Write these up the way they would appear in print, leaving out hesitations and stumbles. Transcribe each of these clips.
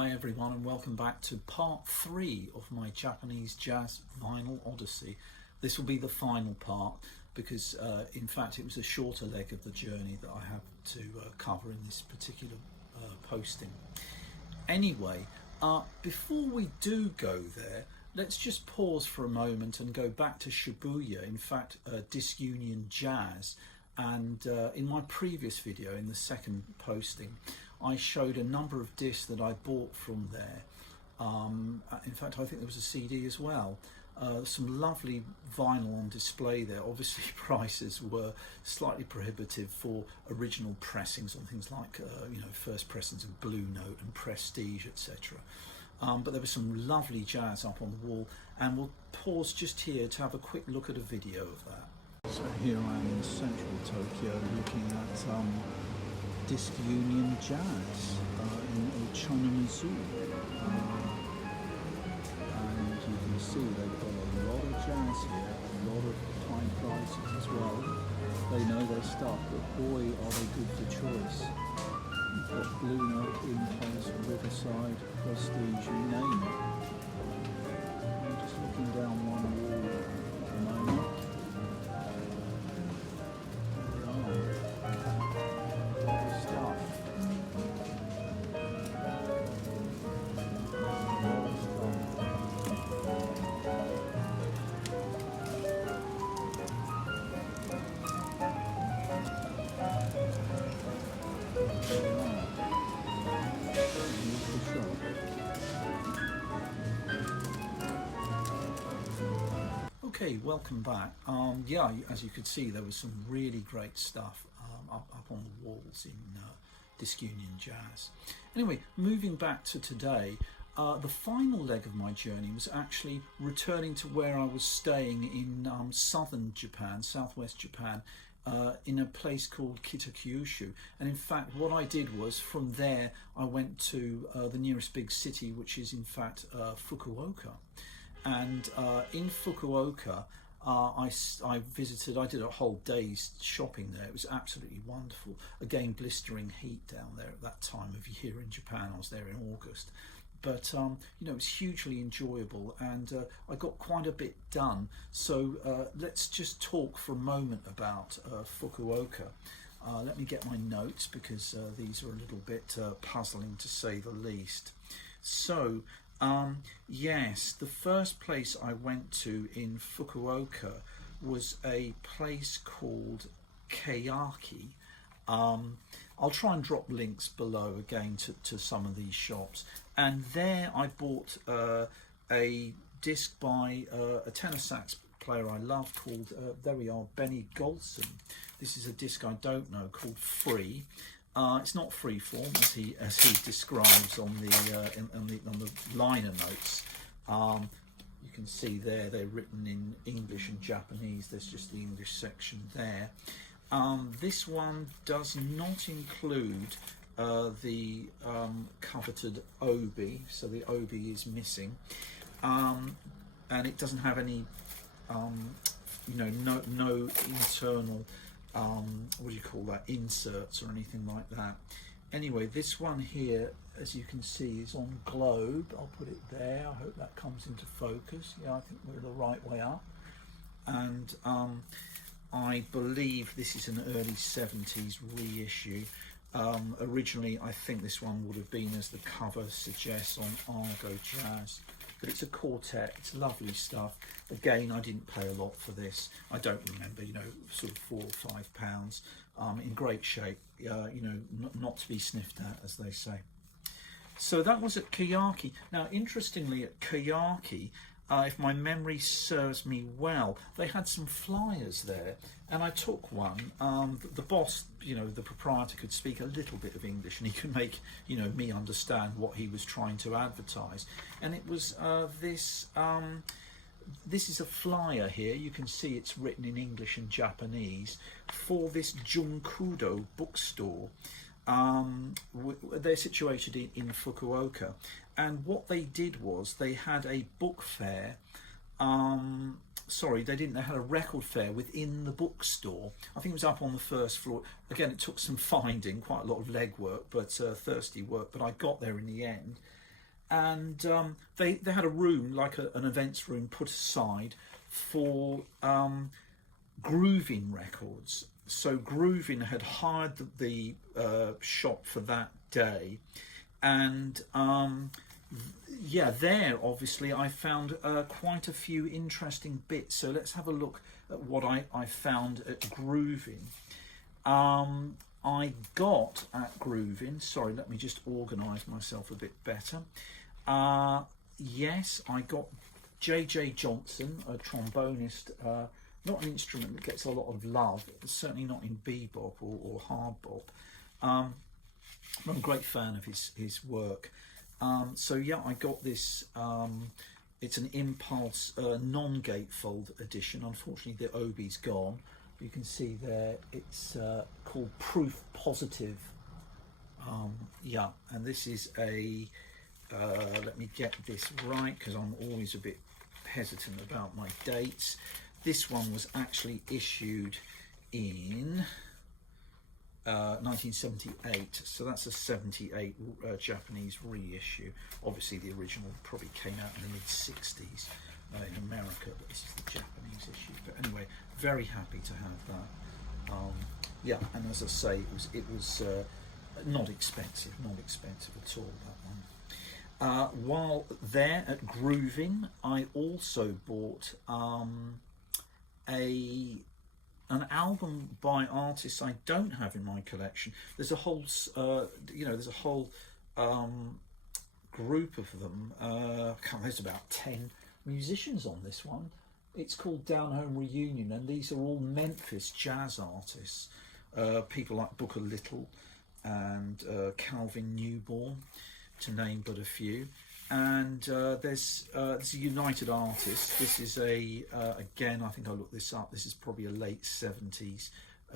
Hi everyone, and welcome back to part 3 of my Japanese jazz vinyl Odyssey. This will be the final part because in fact it was a shorter leg of the journey that I have to cover in this particular posting. Anyway, before we do go there, let's just pause for a moment and go back to Shibuya, in fact Disunion Jazz. And in my previous video, in the second posting, I showed a number of discs that I bought from there. In fact, I think there was a CD as well. Some lovely vinyl on display there. Obviously prices were slightly prohibitive for original pressings on things like first pressings of Blue Note and Prestige, etc. But there was some lovely jazz up on the wall, and we'll pause just here to have a quick look at a video of that. So here I am in central Tokyo looking at Disunion Jazz in Ochanomizu. And you can see they've got a lot of jazz here, a lot of high prices as well. They know their stuff, but boy are they good for choice. You've got Blue Note, Impulse, Riverside, Prestige, you name it. I'm just looking down one wall at the moment. Okay, welcome back. Yeah, as you could see, there was some really great stuff up on the walls in Disunion Jazz. Anyway, moving back to today, the final leg of my journey was actually returning to where I was staying in southern Japan, southwest Japan, in a place called Kitakyushu. And in fact, what I did was, from there, I went to the nearest big city, which is in fact Fukuoka. And in Fukuoka, I did a whole day's shopping there. It was absolutely wonderful. Again, blistering heat down there at that time of year in Japan. I was there in August. But, it was hugely enjoyable, and I got quite a bit done. So let's just talk for a moment about Fukuoka. Let me get my notes, because these are a little bit puzzling, to say the least. So, yes, the first place I went to in Fukuoka was a place called Keyaki. I'll try and drop links below again to some of these shops. And there I bought a disc by a tenor sax player I love called, there we are, Benny Golson. This is a disc I don't know, called Free. It's not freeform as he describes on the liner notes. You can see there they're written in English and Japanese. There's just the English section there. This one does not include the coveted obi, so the obi is missing, and it doesn't have any no internal what do you call that, inserts or anything like that. Anyway, this one here, as you can see, is on Globe. I'll put it there. I hope that comes into focus. Yeah, I think we're the right way up. And I believe this is an early 70s reissue. Originally, I think this one would have been, as the cover suggests, on Argo Jazz. But it's a quartet, it's lovely stuff. Again, I didn't pay a lot for this. I don't remember, sort of £4 or £5. In great shape, not to be sniffed at, as they say. So that was at Keyaki. Now, interestingly, at Keyaki, if my memory serves me well, they had some flyers there, and I took one. The boss, the proprietor, could speak a little bit of English, and he could make, me understand what he was trying to advertise. And it was this is a flyer here. You can see it's written in English and Japanese for this Junkudo bookstore. They're situated in Fukuoka, and what they did was they had a book fair. Sorry, they didn't. They had a record fair within the bookstore. I think it was up on the first floor. Again, it took some finding, quite a lot of legwork, but thirsty work. But I got there in the end, and they had a room, like an events room, put aside for Groovin Records. So Groovin had hired the shop for that day, and yeah, there obviously I found quite a few interesting bits. So let's have a look at what I found at Groovin. I got at Groovin, sorry, let me just organise myself a bit better. Yes, I got J.J. Johnson, a trombonist, not an instrument that gets a lot of love, certainly not in bebop or hard bop. I'm a great fan of his work. So yeah, I got this, it's an Impulse non-gatefold edition. Unfortunately the obi's gone. You can see there it's called Proof Positive. Yeah, and this is a, let me get this right because I'm always a bit hesitant about my dates. This one was actually issued in 1978, so that's a 78 Japanese reissue. Obviously the original probably came out in the mid-60s in America, but this is the Japanese issue. But anyway, very happy to have that. Yeah, and as I say, it was not expensive at all, that one. While there at Groovin, I also bought an album by artists I don't have in my collection. There's a whole, there's a whole group of them. There's about 10 musicians on this one. It's called Down Home Reunion, and these are all Memphis jazz artists. People like Booker Little and Calvin Newborn, to name but a few. And there's a United Artists. This is again, I think I looked this up, this is probably a late 70s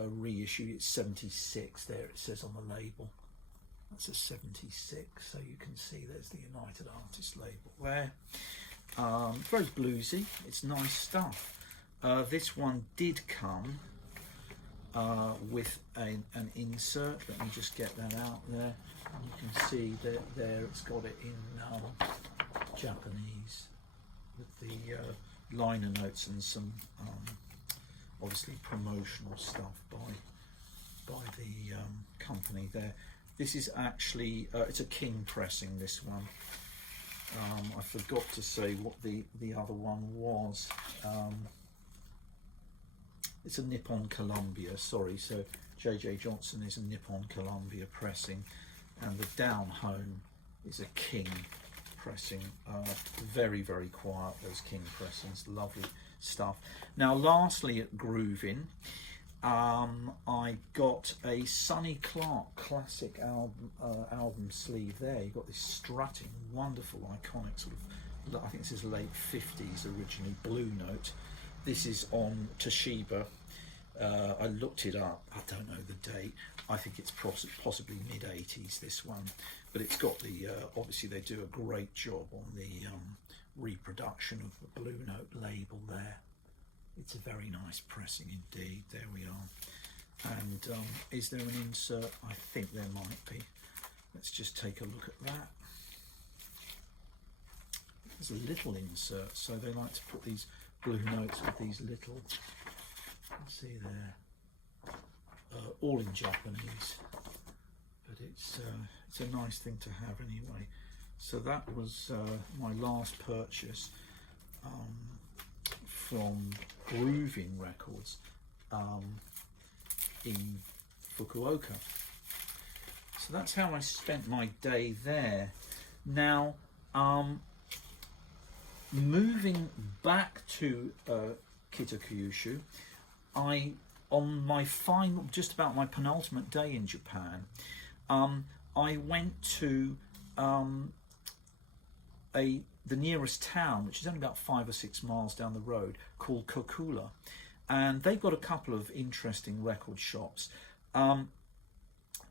reissue. It's 76 there, it says on the label. That's a 76, so you can see there's the United Artists label there. Very bluesy, it's nice stuff. This one did come with an insert. Let me just get that out there. And you can see that there it's got it in Japanese with the liner notes and some obviously promotional stuff by the company there. This is actually it's a King pressing, this one. I forgot to say what the other one was. It's a Nippon Columbia, sorry. So J.J. Johnson is a Nippon Columbia pressing, and the Down Home is a King pressing. Very, very quiet, those King pressings, lovely stuff. Now lastly at Groovin, I got a Sonny Clark classic album sleeve there. You've got this strutting, wonderful, iconic sort of, I think this is late 50s originally, Blue Note. This is on Toshiba. I looked it up, I don't know the date. I think it's possibly mid-80s, this one. But it's got the, obviously they do a great job on the reproduction of the Blue Note label there. It's a very nice pressing indeed. There we are. And is there an insert? I think there might be. Let's just take a look at that. There's a little insert, so they like to put these Blue Notes with these little, let's see there, all in Japanese, but it's a nice thing to have anyway. So that was my last purchase from Groovin Records in Fukuoka. So that's how I spent my day there. Now moving back to Kitakyushu, on my final, just about my penultimate day in Japan, I went to the nearest town, which is only about 5 or 6 miles down the road, called Kokura, and they've got a couple of interesting record shops. Now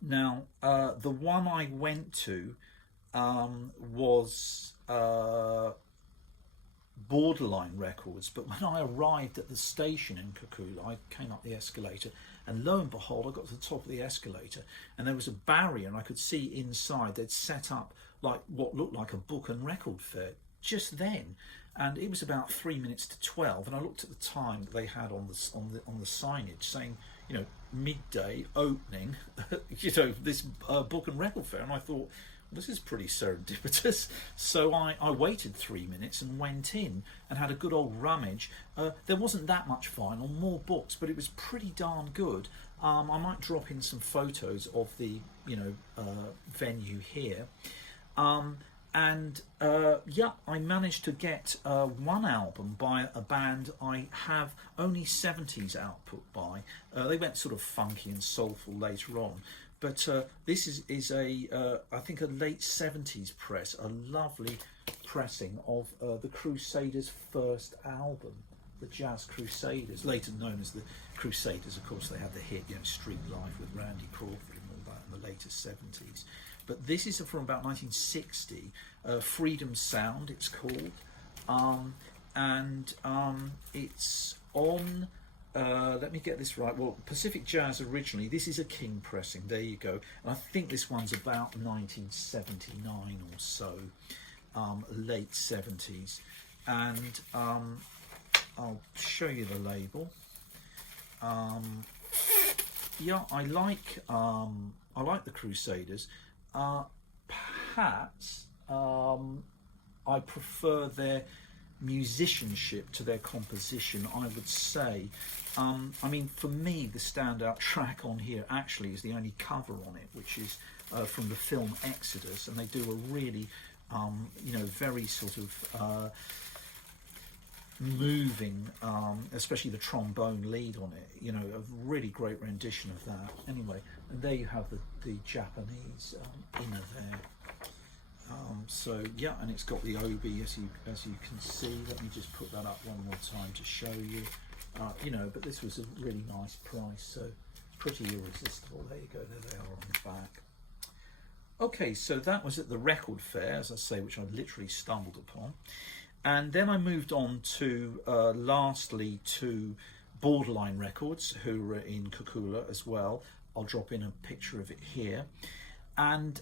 the one I went to was Borderline Records, but when I arrived at the station in Kokura, I came up the escalator, and lo and behold, I got to the top of the escalator, and there was a barrier, and I could see inside they'd set up like what looked like a book and record fair just then, and it was about 3 minutes to 12. And I looked at the time that they had on the signage saying, you know, midday opening, you know, this book and record fair, and I thought, this is pretty serendipitous. So I waited 3 minutes and went in and had a good old rummage. There wasn't that much vinyl, more books, but it was pretty darn good. I might drop in some photos of the, you know, venue here. Yeah, I managed to get one album by a band I have only 70s output by. They went sort of funky and soulful later on. But this is a, I think, a late 70s press, a lovely pressing of the Crusaders' first album, the Jazz Crusaders, later known as the Crusaders. Of course, they had the hit, you know, Street Life with Randy Crawford and all that in the later 70s. But this is from about 1960, Freedom Sound it's called, it's on... let me get this right. Well, Pacific Jazz originally. This is a King pressing. There you go. And I think this one's about 1979 or so, late 70s. And I'll show you the label. Yeah, I like the Crusaders. Perhaps I prefer their musicianship to their composition, I would say. I mean, for me, the standout track on here actually is the only cover on it, which is from the film Exodus, and they do a really, you know, very sort of moving, especially the trombone lead on it, you know, a really great rendition of that. Anyway, and there you have the Japanese inner there. So yeah, and it's got the obi as you can see. Let me just put that up one more time to show you. You know, but this was a really nice price, so pretty irresistible. There you go, there they are on the back. Okay, so that was at the record fair, as I say, which I literally stumbled upon. And then I moved on to, lastly, to Borderline Records, who are in Kukula as well. I'll drop in a picture of it here. And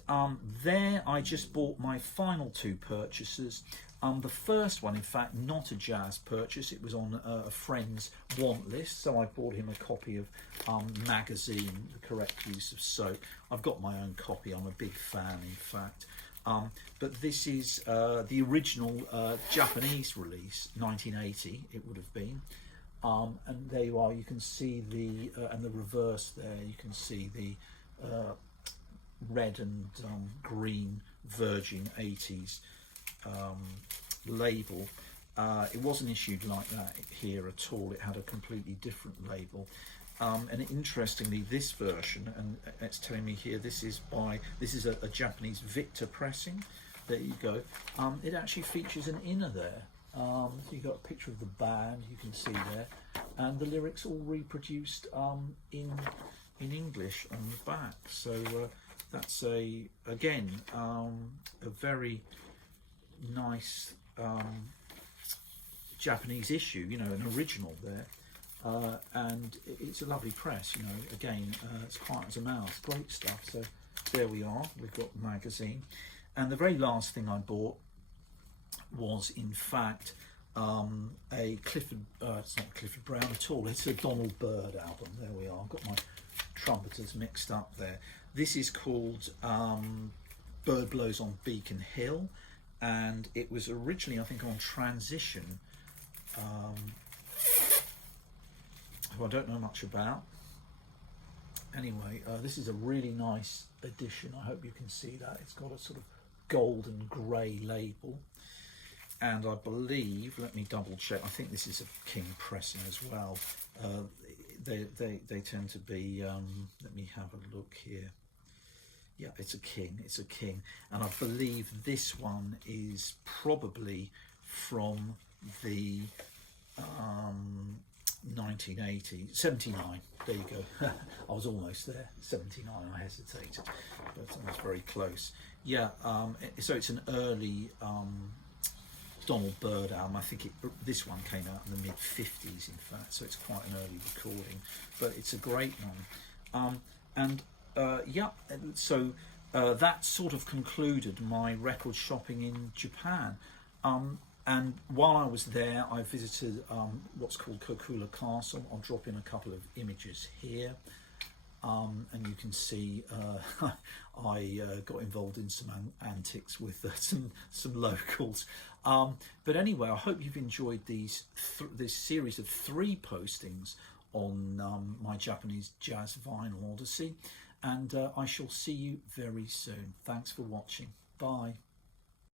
there I just bought my final two purchases. The first one, in fact, not a jazz purchase. It was on a friend's want list, so I bought him a copy of Magazine, The Correct Use of Soap. I've got my own copy. I'm a big fan, in fact. But this is the original Japanese release, 1980 it would have been. And there you are, you can see the, and the reverse there, you can see the red and green Virgin 80s label. It wasn't issued like that here at all. It had a completely different label. And interestingly, this version, and it's telling me here, this is a Japanese Victor pressing. There you go. It actually features an inner there. So you've got a picture of the band, you can see there, and the lyrics all reproduced in English on the back. So that's again a very nice Japanese issue, you know, an original there. And it's a lovely press, you know, again, it's quiet as a mouse, great stuff. So there we are, we've got the magazine. And the very last thing I bought was, in fact, a Clifford, it's not Clifford Brown at all, it's a Donald Byrd album. There we are, I've got my trumpeters mixed up there. This is called Bird Blows on Beacon Hill, and it was originally, I think, on Transition, who I don't know much about. Anyway, this is a really nice edition. I hope you can see that. It's got a sort of golden grey label, and I believe, let me double check, I think this is a King pressing as well. They tend to be, let me have a look here. Yeah, it's a King, and I believe this one is probably from the 1980, 79, there you go. I was almost there, 79, I hesitated, but I was very close. Yeah, so it's an early Donald Byrd album. I think this one came out in the mid-50s, in fact, so it's quite an early recording, but it's a great one. Yeah, so that sort of concluded my record shopping in Japan. And while I was there, I visited what's called Kokura Castle. I'll drop in a couple of images here. And you can see I got involved in some antics with some locals. But anyway, I hope you've enjoyed this series of 3 postings on my Japanese jazz vinyl Odyssey. And I shall see you very soon. Thanks for watching. Bye.